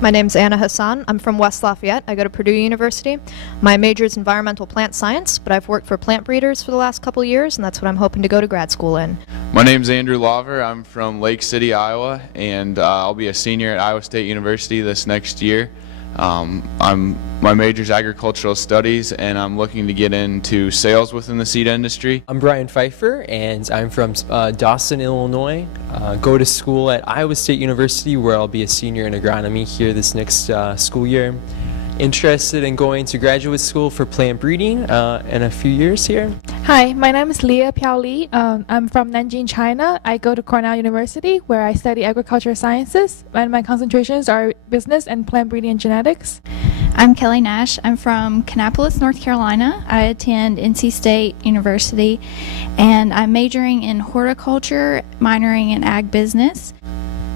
My name's Hasan. I'm from West Lafayette. I go to Purdue University. My major is environmental plant science, but I've worked for plant breeders for the last couple years, and that's what I'm hoping to go to grad school in. My name's Lauver. I'm from Lake City, Iowa, and I'll be a senior at Iowa State University this next year. My major is agricultural studies, and I'm looking to get into sales within the seed industry. I'm Pfeiffer, and I'm from Dawson, Illinois. Go to school at Iowa State University, where I'll be a senior in agronomy here this next school year. Interested in going to graduate school for plant breeding in a few years here. Hi, my name is Leah Piao. I'm from Nanjing, China. I go to Cornell University, where I study agricultural sciences, and my concentrations are business and plant breeding and genetics. I'm Kelley Nash. I'm from Kannapolis, North Carolina. I attend NC State University, and I'm majoring in horticulture, minoring in ag business.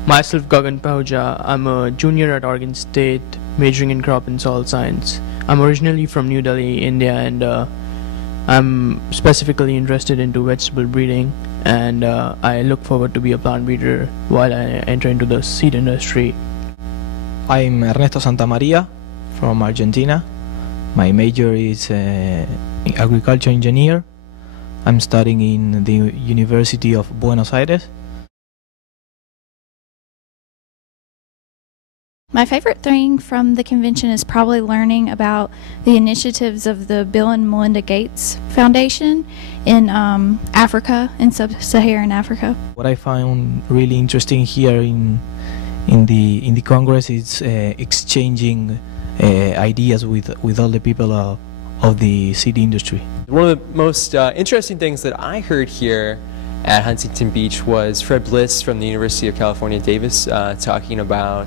Myself, Gagan Pahuja. I'm a junior at Oregon State, majoring in crop and soil science. I'm originally from New Delhi, India, and I'm specifically interested into vegetable breeding, and I look forward to be a plant breeder while I enter into the seed industry. I'm Ernesto Santamaria from Argentina. My major is agriculture engineer. I'm studying in the University of Buenos Aires. My favorite thing from the convention is probably learning about the initiatives of the Bill and Melinda Gates Foundation in Africa, in sub-Saharan Africa. What I found really interesting here in the Congress is exchanging ideas with all the people of the seed industry. One of the most interesting things that I heard here at Huntington Beach was Fred Bliss from the University of California, Davis, talking about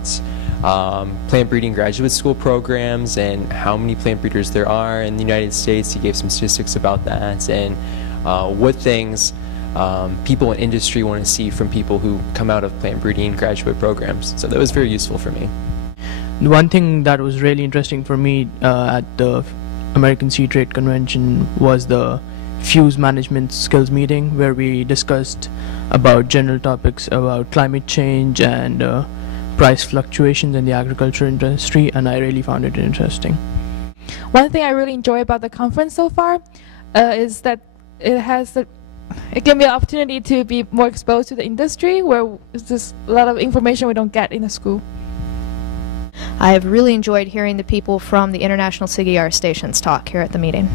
plant breeding graduate school programs and how many plant breeders there are in the United States. He gave some statistics about that and what things people in industry want to see from people who come out of plant breeding graduate programs. So that was very useful for me. One thing that was really interesting for me at the American Seed Trade Convention was the Fuse Management Skills meeting, where we discussed about general topics about climate change and price fluctuations in the agriculture industry, and I really found it interesting. One thing I really enjoy about the conference so far is that it gave me an opportunity to be more exposed to the industry, where it's just a lot of information we don't get in the school. I have really enjoyed hearing the people from the International CGR stations talk here at the meeting.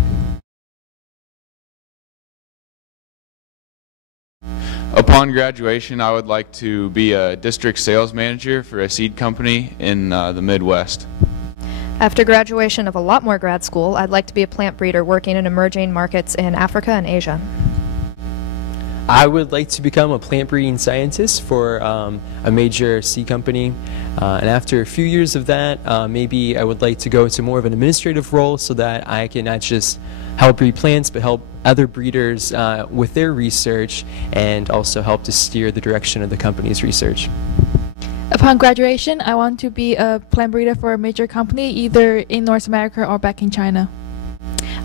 Upon graduation, I would like to be a district sales manager for a seed company in the Midwest. After graduation of a lot more grad school, I'd like to be a plant breeder working in emerging markets in Africa and Asia. I would like to become a plant breeding scientist for a major seed company, and after a few years of that, maybe I would like to go into more of an administrative role so that I can not just help breed plants but help other breeders with their research and also help to steer the direction of the company's research. Upon graduation, I want to be a plant breeder for a major company, either in North America or back in China.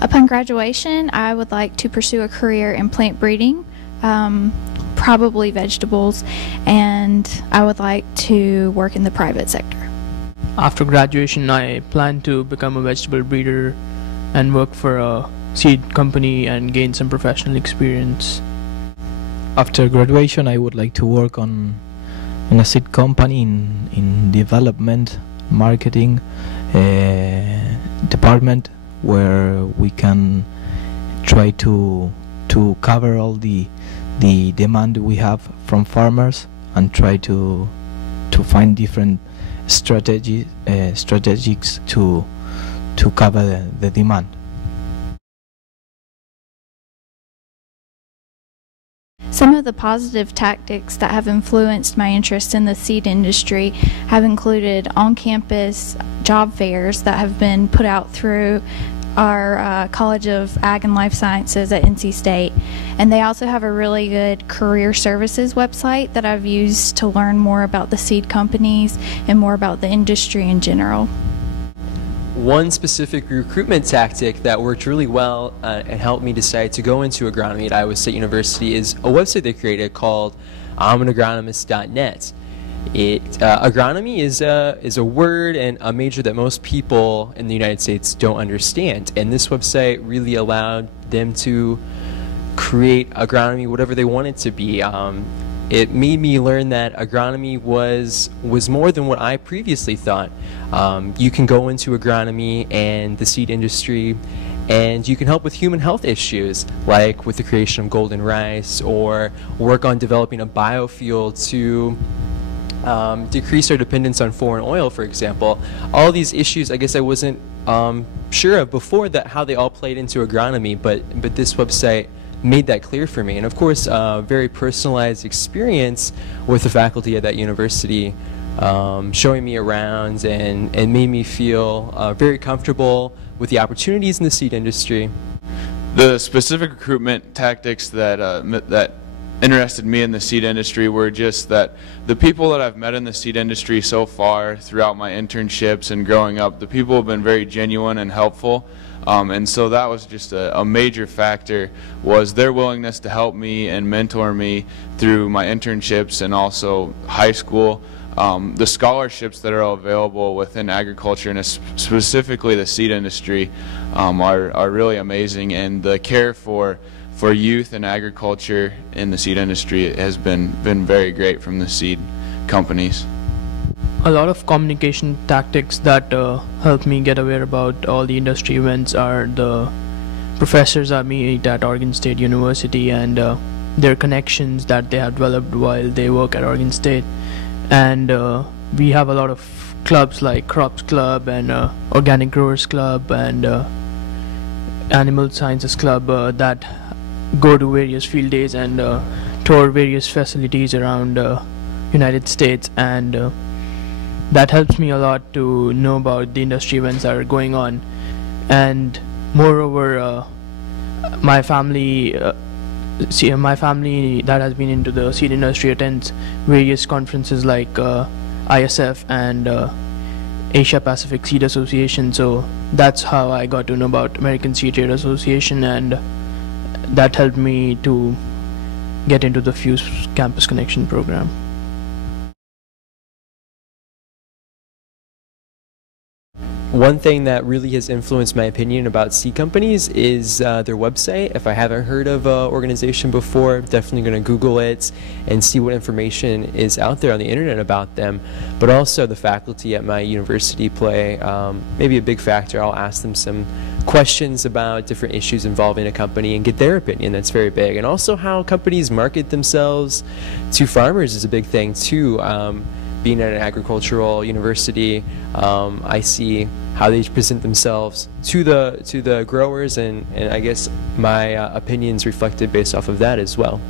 Upon graduation, I would like to pursue a career in plant breeding, probably vegetables, and I would like to work in the private sector. After graduation, I plan to become a vegetable breeder and work for a seed company and gain some professional experience. After graduation, I would like to work in a seed company in development, marketing department, where we can try to cover all the demand we have from farmers and try to find different strategies to cover the demand. Some of the positive tactics that have influenced my interest in the seed industry have included on-campus job fairs that have been put out through our College of Ag and Life Sciences at NC State, and they also have a really good career services website that I've used to learn more about the seed companies and more about the industry in general. One specific recruitment tactic that worked really well and helped me decide to go into agronomy at Iowa State University is a website they created called I'mAnagronomist.net. Agronomy is a word and a major that most people in the United States don't understand, and this website really allowed them to create agronomy whatever they want it to be. It made me learn that agronomy was more than what I previously thought. You can go into agronomy and the seed industry, and you can help with human health issues, like with the creation of golden rice, or work on developing a biofuel to decrease our dependence on foreign oil, for example. All these issues, I guess I wasn't sure of before that how they all played into agronomy, but this website made that clear for me. And of course, very personalized experience with the faculty at that university, showing me around and made me feel very comfortable with the opportunities in the seed industry. The specific recruitment tactics that that interested me in the seed industry were just that the people that I've met in the seed industry so far throughout my internships and growing up, the people have been very genuine and helpful. And so that was just a major factor, was their willingness to help me and mentor me through my internships and also high school. The scholarships that are available within agriculture and specifically the seed industry are really amazing, and the care for youth and agriculture in the seed industry has been very great from the seed companies. A lot of communication tactics that help me get aware about all the industry events are the professors I meet at Oregon State University and their connections that they have developed while they work at Oregon State. And we have a lot of clubs like Crops Club and Organic Growers Club and Animal Sciences Club that go to various field days and tour various facilities around United States, and that helps me a lot to know about the industry events that are going on. And moreover, my family that has been into the seed industry attends various conferences like ISF and Asia Pacific Seed Association, so that's how I got to know about American Seed Trade Association, and that helped me to get into the Fuse Campus Connection program. One thing that really has influenced my opinion about seed companies is their website. If I haven't heard of an organization before, definitely going to Google it and see what information is out there on the internet about them. But also the faculty at my university play maybe a big factor. I'll ask them some questions about different issues involving a company and get their opinion. That's very big. And also how companies market themselves to farmers is a big thing too. Being at an agricultural university, I see how they present themselves to the growers, and I guess my opinions reflected based off of that as well.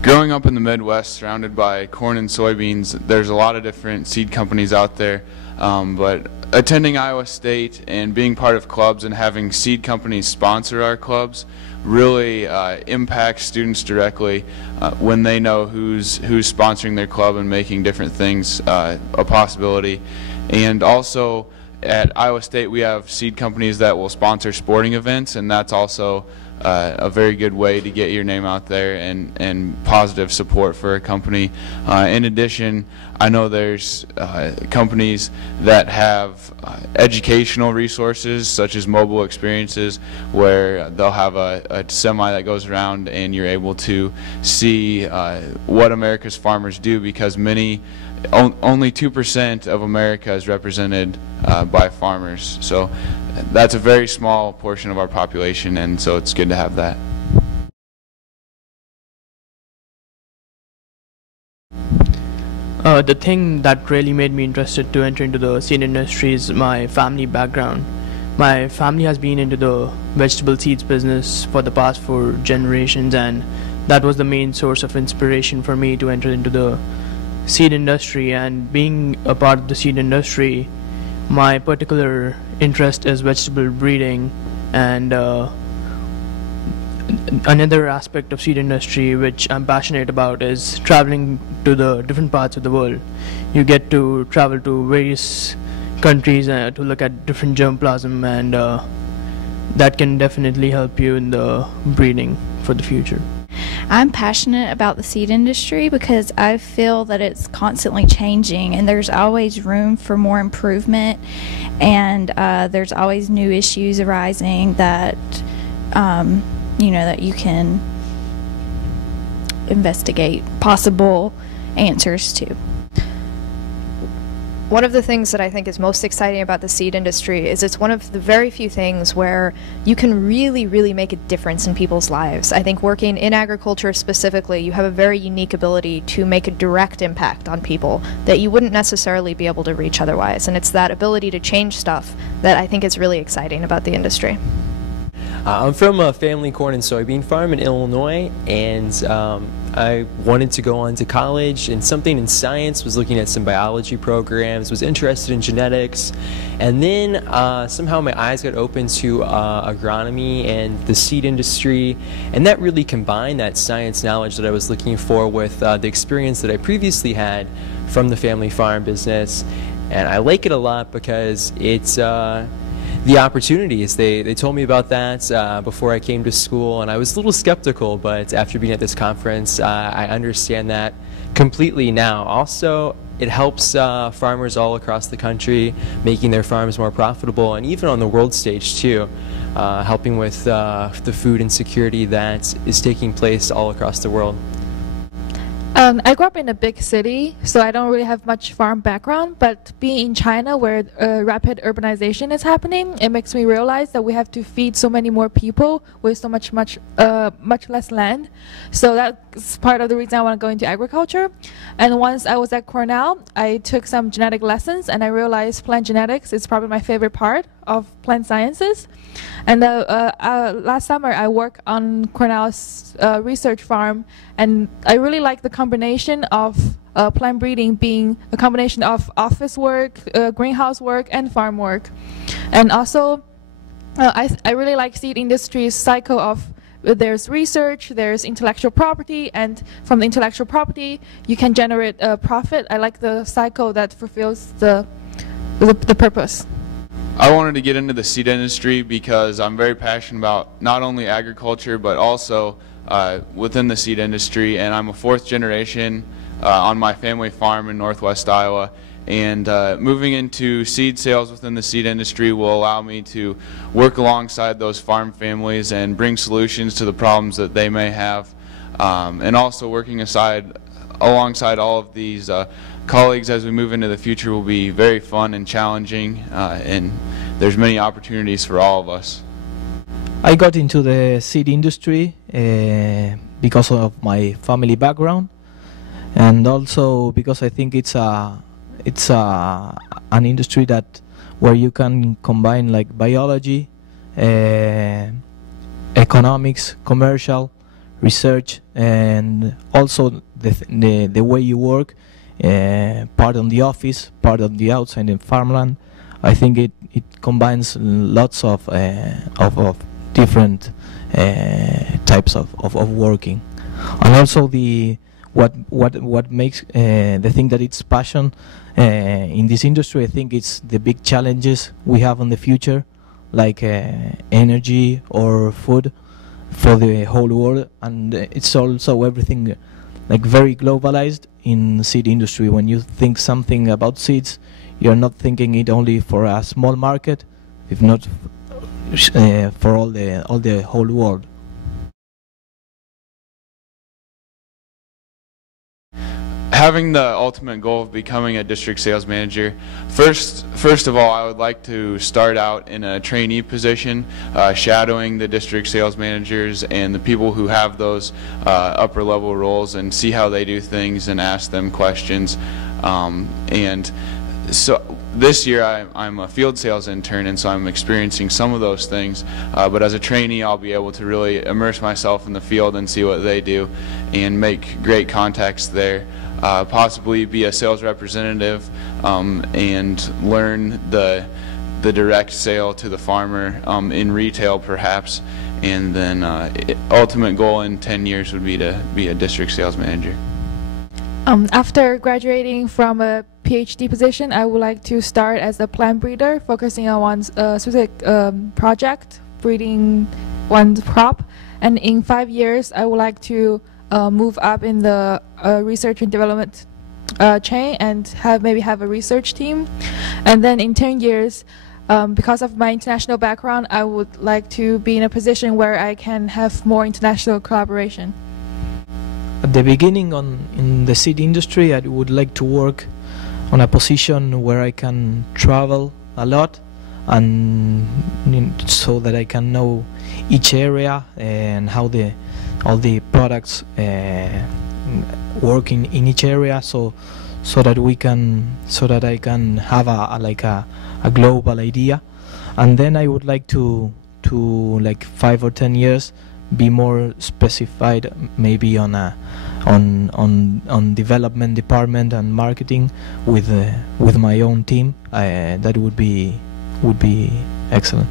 Growing up in the Midwest, surrounded by corn and soybeans, there's a lot of different seed companies out there, but attending Iowa State and being part of clubs and having seed companies sponsor our clubs really impacts students directly when they know who's sponsoring their club and making different things a possibility. And also at Iowa State we have seed companies that will sponsor sporting events, and that's also a very good way to get your name out there and positive support for a company. In addition, I know there's companies that have educational resources such as mobile experiences, where they'll have a semi that goes around and you're able to see what America's farmers do, because only 2% of America is represented by farmers. So that's a very small portion of our population, and so it's good to have that. The thing that really made me interested to enter into the seed industry is my family background. My family has been into the vegetable seeds business for the past 4 generations, and that was the main source of inspiration for me to enter into the seed industry. And being a part of the seed industry, my particular interest is vegetable breeding, and another aspect of seed industry which I'm passionate about is traveling to the different parts of the world. You get to travel to various countries to look at different germplasm, and that can definitely help you in the breeding for the future. I'm passionate about the seed industry because I feel that it's constantly changing and there's always room for more improvement, and there's always new issues arising that that you can investigate possible answers to. One of the things that I think is most exciting about the seed industry is it's one of the very few things where you can really, really make a difference in people's lives. I think working in agriculture specifically, you have a very unique ability to make a direct impact on people that you wouldn't necessarily be able to reach otherwise. And it's that ability to change stuff that I think is really exciting about the industry. I'm from a family corn and soybean farm in Illinois, and I wanted to go on to college and something in science, was looking at some biology programs, was interested in genetics, and then somehow my eyes got open to agronomy and the seed industry, and that really combined that science knowledge that I was looking for with the experience that I previously had from the family farm business. And I like it a lot because it's the opportunities. They told me about that before I came to school, and I was a little skeptical, but after being at this conference, I understand that completely now. Also, it helps farmers all across the country, making their farms more profitable, and even on the world stage too, helping with the food insecurity that is taking place all across the world. I grew up in a big city, so I don't really have much farm background, but being in China where rapid urbanization is happening, it makes me realize that we have to feed so many more people with so much less land. So that's part of the reason I want to go into agriculture. And once I was at Cornell, I took some genetic lessons, and I realized plant genetics is probably my favorite part of plant sciences. And last summer I worked on Cornell's research farm, and I really like the combination of plant breeding being a combination of office work, greenhouse work, and farm work. And also I really like seed industry's cycle of there's research, there's intellectual property, and from the intellectual property you can generate a profit. I like the cycle that fulfills the purpose. I wanted to get into the seed industry because I'm very passionate about not only agriculture but also within the seed industry, and I'm a fourth generation on my family farm in northwest Iowa, and moving into seed sales within the seed industry will allow me to work alongside those farm families and bring solutions to the problems that they may have, and also working alongside all of these colleagues as we move into the future will be very fun and challenging, and there's many opportunities for all of us. I got into the seed industry because of my family background, and also because I think it's an industry where you can combine like biology, economics, commercial, research, and also the way you work, part on the office, part on the outside in farmland. I think it combines lots of different types of working, and also what makes the thing that it's passion in this industry. I think it's the big challenges we have in the future, like energy or food for the whole world, and it's also everything like very globalized in seed industry. When you think something about seeds, you're not thinking it only for a small market, if not for all the whole world. Having the ultimate goal of becoming a district sales manager, first of all, I would like to start out in a trainee position, shadowing the district sales managers and the people who have those upper level roles, and see how they do things and ask them questions. And so this year I'm a field sales intern, and so I'm experiencing some of those things, but as a trainee I'll be able to really immerse myself in the field and see what they do and make great contacts there. Possibly be a sales representative and learn the direct sale to the farmer in retail perhaps, and then ultimate goal in 10 years would be to be a district sales manager. After graduating from a PhD position, I would like to start as a plant breeder, focusing on one specific project, breeding one crop. And in 5 years, I would like to move up in the research and development chain and maybe have a research team. And then in 10 years, because of my international background, I would like to be in a position where I can have more international collaboration. At the beginning in the seed industry, I would like to work on a position where I can travel a lot, and so that I can know each area and how all the products work in each area, so that I can have a global idea. And then I would like to like 5 or 10 years be more specified, maybe on development department and marketing with my own team. That would be excellent.